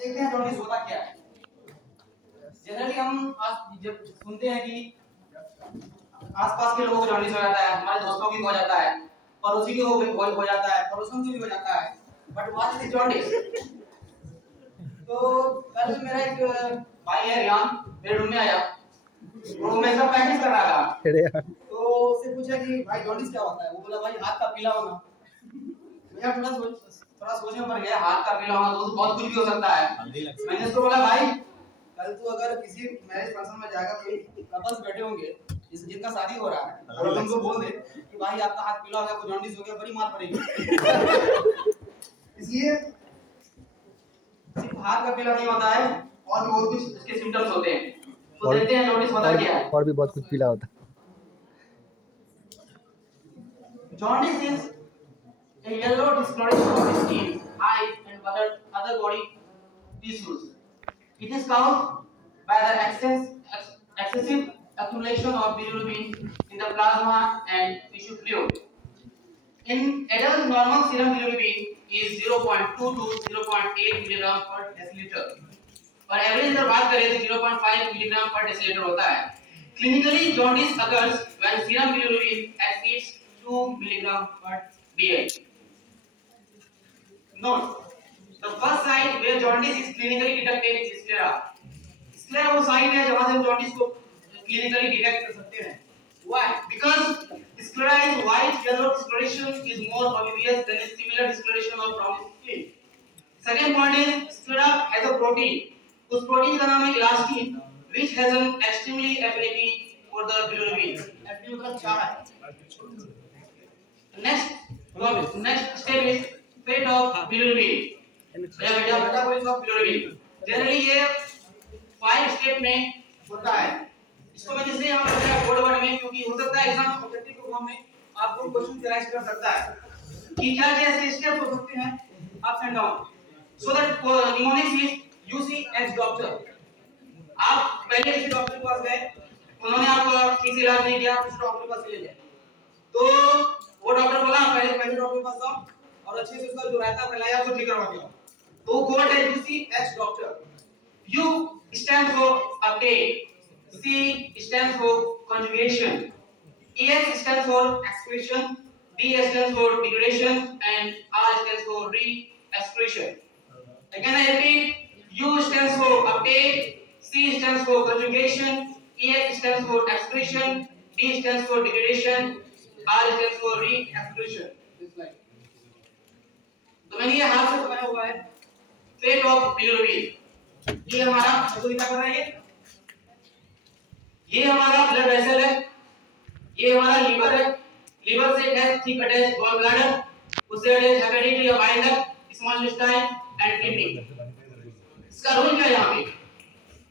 देखते हैं जॉन्डिस होता क्या है। जनरली हम आज जब सुनते हैं कि आसपास के लोगों को जॉन्डिस हो जाता है, हमारे दोस्तों की हो जाता है, पड़ोसी की हो जाता है, पड़ोसन की भी हो जाता है, बट व्हाट इज जॉन्डिस? तो कल मेरा एक भाई है रियान मेरे रूम में आया, वो मेरे साथ प्रैक्टिस कर रहा था, तो उससे पूछा कि भाई जॉन्डिस क्या होता है? वो बोला भाई हाथ का पीला होना। मैं थोड़ा सोचने पर गया, हाथ का पीला होना तो बहुत कुछ भी हो सकता है। मैंने उसको बोला भाई कल तू अगर किसी मैरिज फंक्शन में जाएगा तो कपल्स बैठे होंगे जिनका शादी हो रहा है और उनको बोल दे कि भाई आपका हाथ पीला हो गया, आपको जॉन्डिस हो गया, बड़ी मार पड़ेगी। इसलिए सिर्फ हाथ का पीला नहीं होता है और भी बहुत कुछ इसके सिम्टम्स होते हैं। तो देखते हैं जॉन्डिस होता क्या है। और भी बहुत कुछ पीला होता है। Jaundice is a yellow discoloration of the skin, eyes, and other body tissues. It is caused by the excessive accumulation of bilirubin in the plasma and tissue fluid. In adult, normal serum bilirubin is 0.2 to 0.8 milligram per deciliter. और average अगर बात करें तो 0.5 milligram पर decilitre होता है। Clinically jaundice occurs when serum bilirubin exceeds 2 milligram per dl. Note: the first site where jaundice is clinically detected is sclera. Sclera वो site है जहां से हम जॉन्डिस को क्लिनिकली डिटेक्ट कर सकते हैं। Why? Because sclera is white yellow discoloration is more obvious than a similar discoloration of brown skin. Second point is sclera has a protein. उस प्रोटीन का नाम है elastin which has an extremely affinity for the bilirubin. Affinity मतलब चाह है। Next step is fate of bilirubin. Metabolism of bilirubin. Generally ये 5 step में होता है। इसको मैं इसलिए यहाँ पर बताया बोर्ड वर्ड में क्योंकि हो सकता है एग्जाम ऑब्जेक्टिव प्रोग्राम में आपको क्वेश्चन राइज कर सकता है कि क्या क्या ऐसे स्टेप हो सकते हैं up and down. So that mnemonics is you see ex doctor. आप पहले किसी डॉक्टर के पास गए, उन्होंने आपका ठीक से इलाज नहीं किया, उस डॉक्टर के पास चले गए, तो वो डॉक्टर बोला पहले डॉक्टर के पास जाओ और अच्छे से उसका जो रहता है पहले उसको ठीक करवा दिया। तो कोड है U C H doctor. U stand for uptake, C stand for conjugation, EX stands for excretion, D stands for degradation, and R stands for re-excretion. Again I repeat, U stands for uptake, C stands for conjugation, EX stands for excretion, D stands for degradation, R stands for re-excretion. This line. तो मैंने ये हाथ से बनाया हुआ है fate of bilirubin. ये हमारा क्या कर रहा है, ये हमारा ब्लड वेसल है, ये हमारा लीवर है, लीवर से अटैच ठीक अटैच गॉल ब्लैडर, उससे अटैच हेपेटिक या bile duct, small intestine and kidney. इसका रोल क्या है यहाँ पे?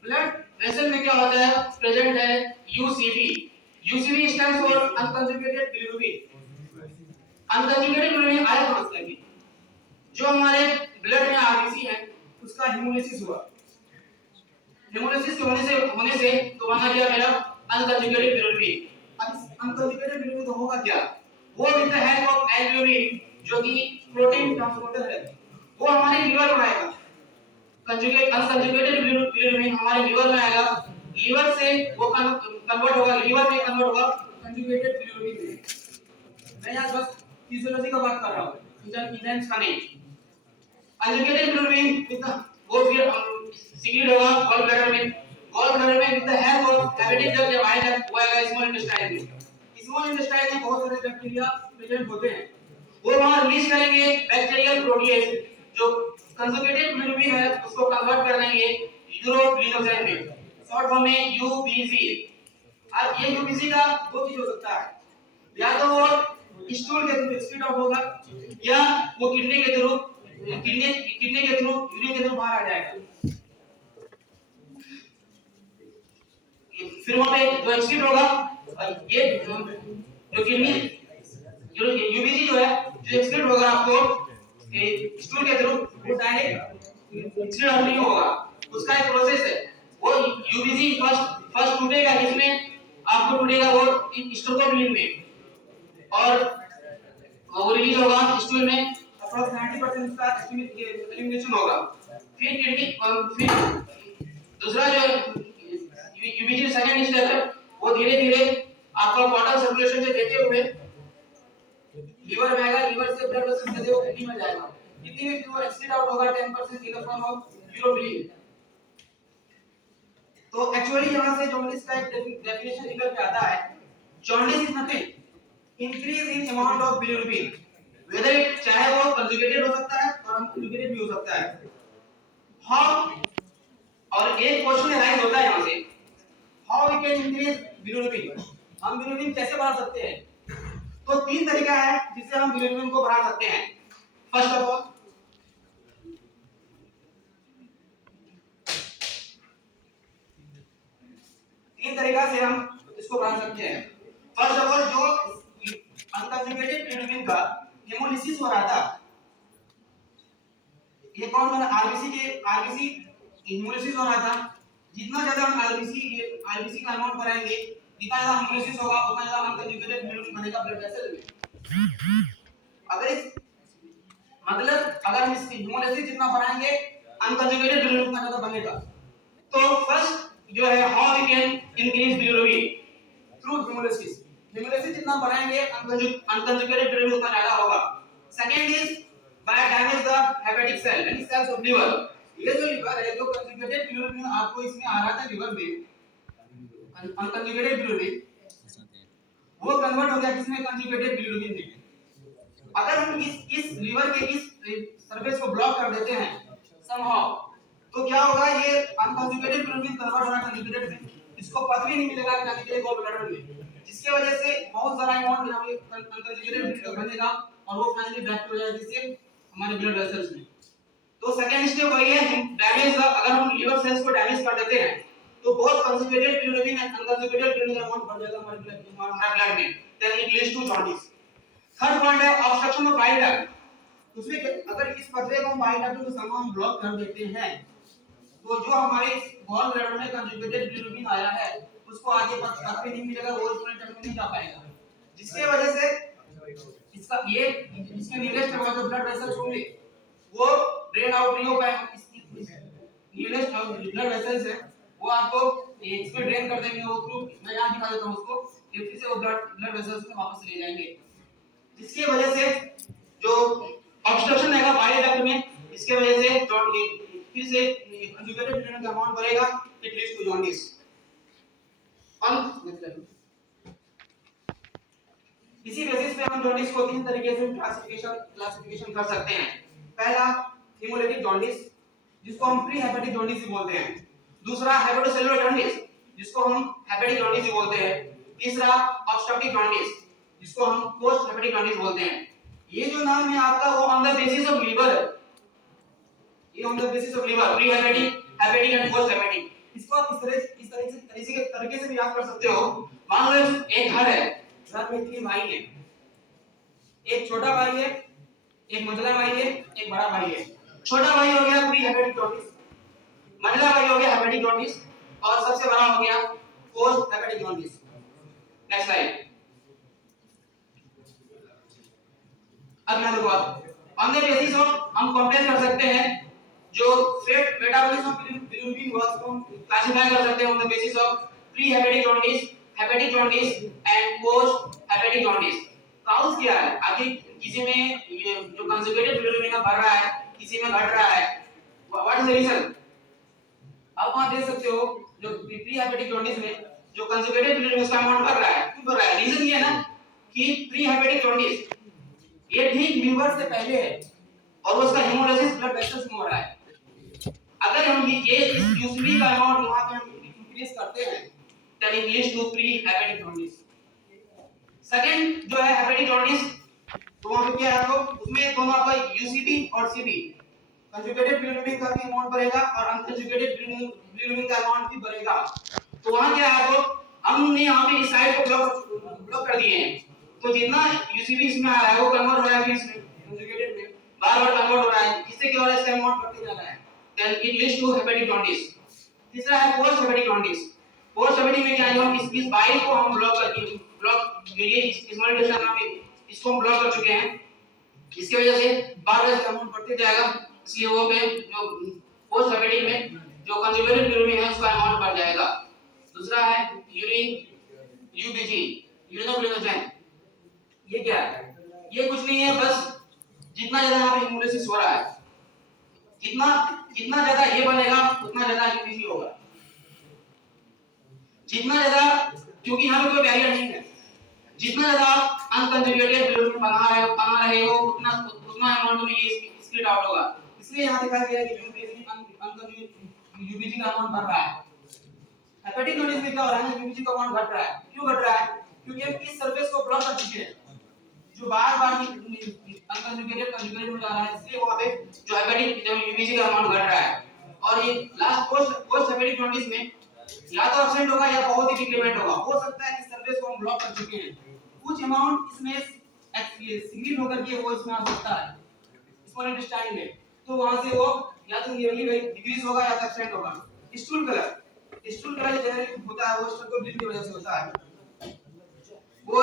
ब्लड वेसल में क्या होता है, प्रेजेंट है UCB. UCB stands for unconjugated bilirubin. Unconjugated bilirubin आया कहां से लगी? जो हमारे ब्लड में आरबीसी है उसका हेमोलिसिस हुआ, हेमोलिसिस के होने से तो बना गया मेरा अनकंजुगेटेड बिलिरुबिन। अब इस अनकंजुगेटेड बिलिरुबिन तो होगा क्या, वो with the help of albumin जो कि प्रोटीन ट्रांसपोर्टर है, वो हमारे लीवर में आएगा। कंजुगेट अनकंजुगेटेड बिलिरुबिन हमारे लीवर में आएगा, लीवर से वो कन्वर्ट होगा, लीवर में कन्वर्ट होगा कंजुगेटेड बिलिरुबिन में। मैं यहां बस फिजियोलॉजी का बात कर रहा हूं, एंजाइम्स का नहीं। कंजुगेटेड बिलिरुबिन विद वो फिर सीक्रेट होगा गॉल ब्लैडर में, गॉल ब्लैडर में with the help of hepatic duct या बाइल डक्ट होएगा स्मॉल इंटेस्टाइन में। स्मॉल इंटेस्टाइन में बहुत सारे बैक्टीरिया प्रेजेंट होते हैं, वो वहां रिलीज करेंगे बैक्टीरियल प्रोटीएज जो कंजुगेटेड बिलिरुबिन है उसको कन्वर्ट कर देंगे यूरोबिलिनोजेन में, शॉर्ट फॉर्म में यूबीजी। अब ये यूबीजी का दो चीज हो सकता है, या तो वो स्टूल के थ्रू स्पीड आउट होगा या वो किडनी के थ्रू यूरिन के थ्रू बाहर आ जाएगा। फिर वहां पे जो एक्सीड होगा ये जो किडनी यूबीजी जो है जो एक्सीड होगा आपको स्टूल के थ्रू वो डायरेक्ट एक्सीड नहीं होगा, उसका एक प्रोसेस है। वो यूबीजी फर्स्ट टूटेगा किसमें, आपको टूटेगा वो स्ट्रोकोबिलिन में और वो रिलीज होगा स्टूल में, अप्रॉक्स 90% इसका एलिमिनेशन होगा। फिर किडनी फिर दूसरा जो यूबीजी सेकंड स्टेप है वो धीरे धीरे आपका वाटर सर्कुलेशन से देते हुए लीवर में आएगा, लीवर से ब्लड वेसल से वो किडनी में जाएगा। किडनी में फ्लूइड एक्सीड आउट होगा 10% in the form of urobilin. तो एक्चुअली यहां से जॉन्डिस का एक डेफिनेशन निकल के आता है। Jaundice is nothing increase in amount of bilirubin, whether it चाहे वो कंजुगेटेड हो सकता है और अनकंजुगेटेड भी हो सकता है। हाउ और एक क्वेश्चन राइज होता है यहां से, how we can increase bilirubin, हम बिलिरुबिन कैसे बढ़ा सकते हैं? तो तीन तरीका है जिससे हम बिलिरुबिन को बढ़ा सकते हैं। फर्स्ट ऑफ ऑल तीन तरीका से हम इसको बढ़ा सकते हैं। फर्स्ट ऑफ ऑल जो अनकंजुगेटेड बिलिरुबिन का हेमोलिसिस हो रहा था, ये कौन बना? आरबीसी हेमोलिसिस हो रहा था। जितना ज्यादा हम आरबीसी का अमाउंट बढ़ाएंगे, जितना ज्यादा हेमोलिसिस होगा उतना ज्यादा अनकंजुगेटेड बिलिरुबिन बनेगा ब्लड वेसल में। अगर हम इस हेमोलिसिस जितना बढ़ाएंगे अनकंजुगेटेड बिलिरुबिन उतना ज्यादा बनेगा। तो फर्स्ट जो है how we can increase bilirubin through hemolysis. Hemolysis जितना बढ़ाएंगे अनकंजुगेटेड बिलिरुबिन उतना ज्यादा होगा। Second is by damage the hepatic cell यानी सेल्स ऑफ लिवर। ये जो लिवर है, जो कंजुगेटेड बिलिरुबिन आपको इसमें आ रहा था लिवर में अनकंजुगेटेड बिलिरुबिन, वो कन्वर्ट हो गया किसमें? कंजुगेटेड बिलिरुबिन में। अगर हम इस लिवर के इस सरफेस को ब्लॉक कर देते हैं समहाउ, तो क्या होगा? ये अनकंजुगेटेड बिलिरुबिन कन्वर्ट होना कंजुगेटेड में, इसको पथ भी नहीं मिलेगा जाने के लिए गॉल ब्लैडर में, जिसकी वजह से बहुत सारा अमाउंट यहाँ पे अनकंजुगेटेड बिलिरुबिन बनेगा और वो फाइनली बैक हो जाएगा जिससे हमारे ब्लड वेसल्स में। तो सेकंड स्टेप वही है डैमेज। अगर हम लिवर सेल्स को डैमेज कर देते हैं तो बहुत conjugated bilirubin and unconjugated bilirubin amount बढ़ जाएगा हमारे ब्लड में, then it leads to jaundice. Third point है ऑब्स्ट्रक्शन ऑफ बाइल डक्ट। उसमें अगर इस पथरे को बाइल डक्ट को हम ब्लॉक कर देते हैं तो जो हमारे गॉल ब्लैडर में कंजुगेटेड बिलिरुबिन आया है उसको आगे पथ नहीं मिलेगा, वो उसमें तक नहीं जा पाएगा, जिसकी वजह से इसका ये इसके नियरेस्ट जो ब्लड वेसल्स होंगे वो ड्रेन आउट नहीं हो पाएंगे। नियरेस्ट ब्लड वेसल्स है वो आपको इसमें ड्रेन कर देंगे, वो थ्रू मैं यहां दिखा देता हूं उसको, फिर से वो ब्लड वेसल्स में वापस ले जाएंगे, जिसकी वजह से जो ऑब्स्ट्रक्शन रहेगा बाइल डक्ट में, इसके वजह से फिर से कंजुगेटेड बिलिरुबिन का अमाउंट बढ़ेगा, इट लीड्स टू जॉन्डिस। इसी बेसिस पे हम जॉन्डिस को तीन तरीके से क्लासिफिकेशन कर सकते हैं। पहला हेमोलिटिक जॉन्डिस जिसको हम प्री हेपेटिक जॉन्डिस भी बोलते हैं। दूसरा हेपेटोसेलुलर जॉन्डिस जिसको हम हेपेटिक जॉन्डिस भी बोलते हैं। तीसरा ऑब्स्ट्रक्टिव जॉन्डिस जिसको हम पोस्ट हेपेटिक जॉन्डिस बोलते हैं। ये जो नाम है आपका वो on the basis of liver है, ये on the basis of liver, pre hepatic, hepatic and post hepatic. इसको आप इस तरीके से भी याद कर सकते हो। मान लो एक घर है, घर में तीन भाई हैं, एक छोटा भाई है, एक मंझला भाई है, एक बड़ा भाई है। छोटा भाई हो गया प्री हेपेटिक जॉन्डिस, मंझला भाई हो गया हेपेटिक जॉन्डिस और सबसे बड़ा हो गया post hepatic jaundice. Next slide. अब मैं देखो ऑन द बेसिस ऑफ हम कंपेयर कर सकते हैं जो fate metabolism of bilirubin was को क्लासिफाई कर सकते हैं on the basis of pre hepatic jaundice, hepatic jaundice and post hepatic jaundice. Cause क्या है? आखिर किसी में ये जो कंजुगेटेड बिलिरुबिन बढ़ रहा है, किसी में घट रहा है, व्हाट इज द रीजन? आप वहां देख सकते हो जो प्री हेपेटिक जॉन्डिस में जो कंजुगेटेड बिलिरुबिन का अमाउंट बढ़ रहा है, क्यों बढ़ रहा है? रीजन ये है ना कि प्री हेपेटिक जॉन्डिस ये ठीक लीवर से पहले है और उसका हेमोलाइसिस ब्लड वेसल्स में हो रहा है। अगर हम ये इस यूसीबी का अमाउंट वहां पे हम इंक्रीज करते हैं then it leads to pre hepatic jaundice. Second जो है हेपेटिक जॉन्डिस, तो वहां पे क्या है, तो उसमें दोनों आपका यूसीबी और सीबी कंजुगेटेड बिलिरुबिन का भी अमाउंट बढ़ेगा और अनकंजुगेटेड बिलिरुबिन का अमाउंट भी बढ़ेगा। तो वहां क्या है, तो हमने यहां पे इस साइड को ब्लॉक कर दिए हैं, तो जितना यूसीबी इसमें आ रहा है वो कन्वर्ट हो रहा है इसमें कंजुगेटेड में, बार-बार कन्वर्ट हो रहा है, इससे क्या हो रहा है, इसका अमाउंट बढ़ते जा रहा है, then it leads to hepatic jaundice. तीसरा है post hepatic jaundice. Post hepatic में क्या है, हम इस बाइल को हम ब्लॉक ये इस मॉलिटेशन में इसको हम ब्लॉक कर चुके हैं, इसकी वजह से बार-बार इसका अमाउंट बढ़ते जाएगा, इसलिए वो पे जो पोस्ट हेपेटिक में जो कंजुगेटेड बिलोरुबिन है उसका अमाउंट बढ़ जाएगा। दूसरा है यूरिन यूबीजी यूरिनोग्लिनोजन। ये क्या है? ये कुछ नहीं है, बस जितना ज्यादा यहाँ पे हेमोलिसिस हो रहा है, जितना जितना ज्यादा ये बनेगा उतना ज्यादा यूबीजी होगा। जितना ज्यादा, क्योंकि यहाँ पे कोई बैरियर नहीं है, जितना ज्यादा आप अनकंजुगेटेड बिलोरुबिन बना रहे हो उतना उतना अमाउंट में ये स्प्लिट आउट होगा। इसलिए यहाँ दिखाया गया है कि यूबीजी अनकंजुगेटेड यूबीजी का अमाउंट बढ़ रहा है। हेपेटिक नोटिस में क्या हो रहा है? यूबीजी का अमाउंट घट रहा है। क्यों घट रहा है? क्योंकि हम इस सरफेस को ब्लॉक कर चुके हैं, जो बार-बार अनकंजुगेटेड कंजुगेटेड हो जा रहा है, इसलिए वहां पे जो हेपेटिक यूबीजी का अमाउंट घट रहा है। और ये लास्ट पोस्ट हेपेटिक नोटिस में या तो एब्सेंट होगा या बहुत ही डिक्रीमेंट होगा। हो सकता है कि सरफेस को हम ब्लॉक कर चुके हैं, कुछ अमाउंट इसमें सिग्निफिकेंट होकर के वो इसमें आ सकता है स्मॉल इंटेस्टाइन में, तो वहां से वो या तो नियरली डिक्रीज होगा या एब्सेंट होगा। स्टूल कलर जनरली होता है वो स्ट्रक्चरल की वजह से होता है। वो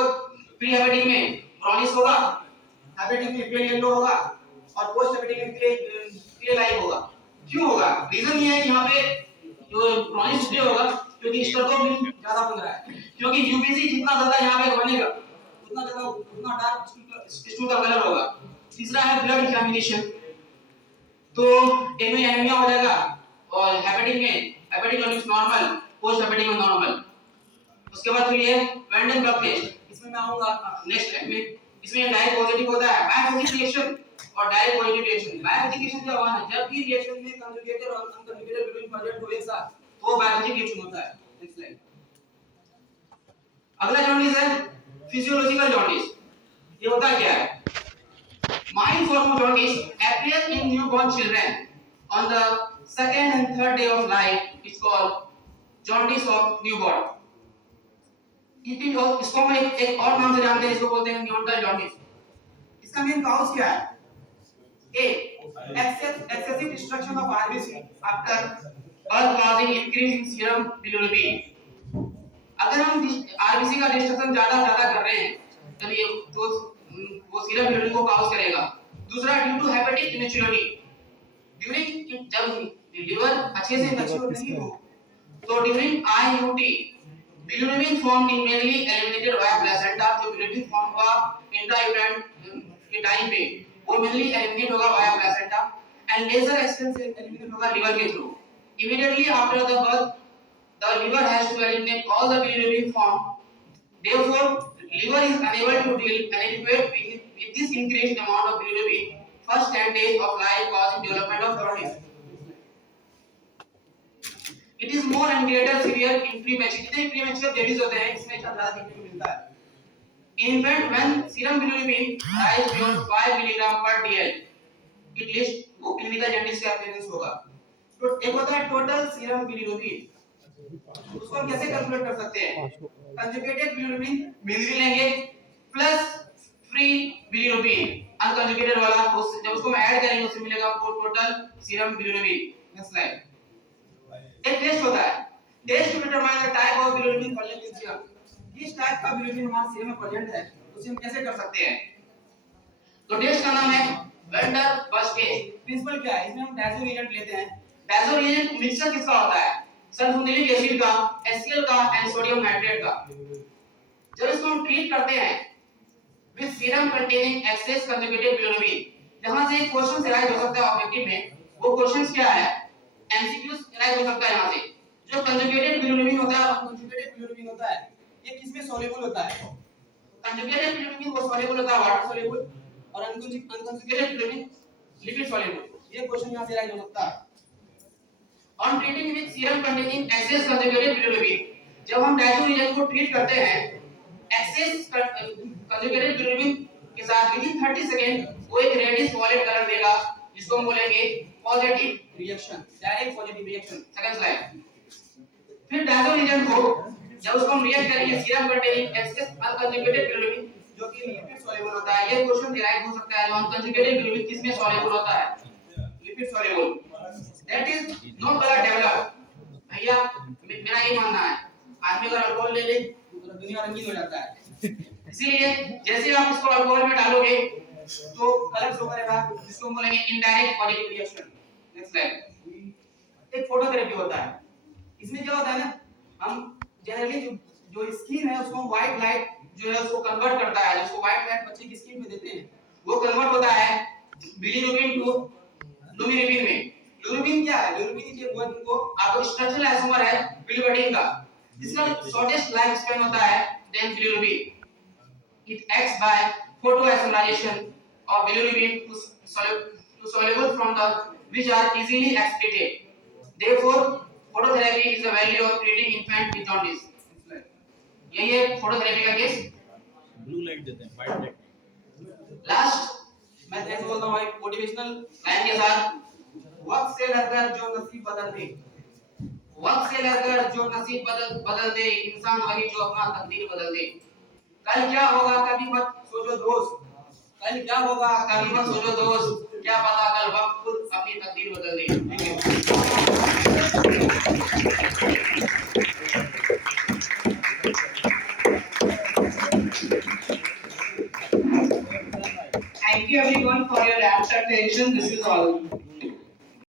प्री हेपेटिक में ब्राउनिश होगा, हेपेटिक में पेल येलो होगा और पोस्ट हेपेटिक में क्ले लाइव होगा। क्यों होगा? रीजन ये है कि यहाँ पे जो ब्राउनिश इसलिए होगा क्योंकि स्ट्रक्चरल ज्यादा बन रहा है, क्योंकि यूबीसी जितना ज्यादा यहाँ पे बनेगा उतना डार्क स्टूल का कलर होगा। तीसरा है ब्लड एग्जामिनेशन, तो एक में एनीमिया हो जाएगा और hepatic notice normal, post hepatic में नॉर्मल। उसके बाद फिर ये वैंडन ब्लड टेस्ट, इसमें मैं आऊंगा नेक्स्ट में। इसमें डायरेक्ट पॉजिटिव होता है बायोफिजिक रिएक्शन और डायरेक्ट पॉजिटिव रिएक्शन। बायोफिजिक रिएक्शन क्या होगा ना, जब भी रिएक्शन में कंजुगेटेड और अनकंजुगेटेड प्रोटीन प्रेजेंट हो एक साथ तो वो बायोफिजिक रिएक्शन होता है। Next slide. अगला जॉन्डिस है फिजियोलॉजिकल जॉन्डिस। ये होता क्या है? Mild form of jaundice appears in newborn children on the second and third day of life. It's called jaundice of newborn. इसको हम एक और नाम से जानते हैं, इसको बोलते हैं न्यूनटल जॉन्डिस। इसका मेन काउज क्या है? A. Excessive destruction of RBC after birth causing increase in serum bilirubin. अगर हम RBC का डिस्ट्रक्शन ज्यादा कर रहे हैं तब ये वो सीरम बिलोरुबिन को काउज करेगा। दूसरा due to hepatic immaturity, during जब लिवर अच्छे से मैच्योर नहीं हो तो during IUT bilirubin form in mainly eliminated via placenta. जो बिलोरुबिन फॉर्म हुआ इंट्रायूटेराइन के टाइम पे वो मेनली एलिमिनेट होगा via placenta and lesser extents से एलिमिनेट होगा लिवर के through. Immediately after the birth the liver has to eliminate all the bilirubin form. Therefore, liver is unable to deal adequate with this increased amount of bilirubin first 10 days of life, causing development of jaundice. It is more and greater severe in premature. जितने premature babies होते हैं इसमें ज्यादा देखने को मिलता है। In infant, when serum bilirubin rise beyond 5 mg per dl, it leads to clinical jaundice का appearance होगा। तो एक होता है total serum bilirubin, उसको हम कैसे कैलकुलेट कर सकते हैं? कंजुगेटेड बिलोरुबिन मिलरी लेंगे प्लस फ्री बिलोरुबिन अनकंजुगेटेड वाला, जब उसको हम ऐड करेंगे उससे मिलेगा आपको total serum bilirubin. Next slide. एक टेस्ट होता है, test to determine the type of bilirubin present in serum. किस टाइप का बिलोरुबिन हमारे सीरम में प्रेजेंट है उसे हम कैसे कर सकते हैं? तो टेस्ट का नाम है वेंडर बस टेस्ट। प्रिंसिपल क्या है? इसमें हम डायजो रिएजेंट लेते हैं। डायजो रिएजेंट मिक्सचर किसका होता है? सल्फोनिलिक एसिड का, HCl का एंड सोडियम नाइट्रेट का। जब इसको हम ट्रीट करते हैं with serum containing excess conjugated bilirubin, जहां से एक क्वेश्चन अराइज हो सकता है ऑब्जेक्टिव में, वो क्वेश्चंस क्या है? एमसीक्यूज अराइज हो सकता है यहां से। जो कंजुगेटेड बिलोरुबिन होता है, कंजुगेटेड बिलोरुबिन होता है ये किसमें सॉल्युबल होता है? कंजुगेटेड बिलोरुबिन वो सॉल्युबल होता है वाटर सॉल्युबल और अनकंजुगेटेड बिलोरुबिन लिपिड सॉल्युबल। ये क्वेश्चन यहां से अराइज हो सकता है। On treating with serum containing excess conjugated bilirubin, जब हम डायजो रिएजेंट को ट्रीट करते हैं एक्सेस कंजुगेटेड बिलोरुबिन के साथ विद इन 30 सेकंड वो एक रेडिश वॉयलेट कलर देगा जिसको हम बोलेंगे positive reaction, direct positive reaction. Second slide. फिर डायजो रिएजेंट को जब उसको हम रिएक्ट करेंगे serum containing access unconjugated bilirubin जो कि लिपिड सॉल्युबल होता है। ये क्वेश्चन डिराइव हो सकता है, जो अनकंजुगेटेड बिलोरुबिन किसमें सॉल्युबल होता है? Lipid soluble. That is no color develop। भैया मेरा ये मानना है, आदमी अगर अल्कोहल ले ले तो दुनिया रंगीन हो जाता है। इसीलिए जैसे आप इसको अल्कोहल में डालोगे तो कलर शो करेगा, जिसको हम बोलेंगे indirect positive reaction. Next slide. Phototherapy होता है। इसमें क्या होता है ना, हम जनरली जो स्किन है उसको व्हाइट लाइट जो है उसको कन्वर्ट करता है, जिसको व्हाइट लाइट बच्चे की स्किन पे देते हैं वो कन्वर्ट होता है बिलीरुबिन टू लुमिनिबिन में। लुमिनिबिन क्या है? लुमिनिबिन ये वर्ड को आपको स्ट्रक्चरल आइसोमर है बिलिरुबिन का, जिसका शॉर्टेस्ट लाइफ स्पैन होता है then bilirubin. It acts by photoisomerization of bilirubin to soluble from the which are easily excreted. Therefore, phototherapy is a value of treating infant with jaundice. यही है phototherapy का case. Blue light देते हैं, white light. Last मैं thanks बोलता हूँ एक motivational line के साथ। वक्त से लड़कर जो नसीब बदल दे, वक्त से लड़कर जो नसीब बदल दे, इंसान वही जो अपना तकदीर बदल दे। कल क्या होगा कभी मत सोचो दोस्त, कल क्या होगा कभी मत सोचो दोस्त, क्या पता कल वक्त खुद अपनी तकदीर बदल दे। Thank you everyone for your rapt attention. This is all.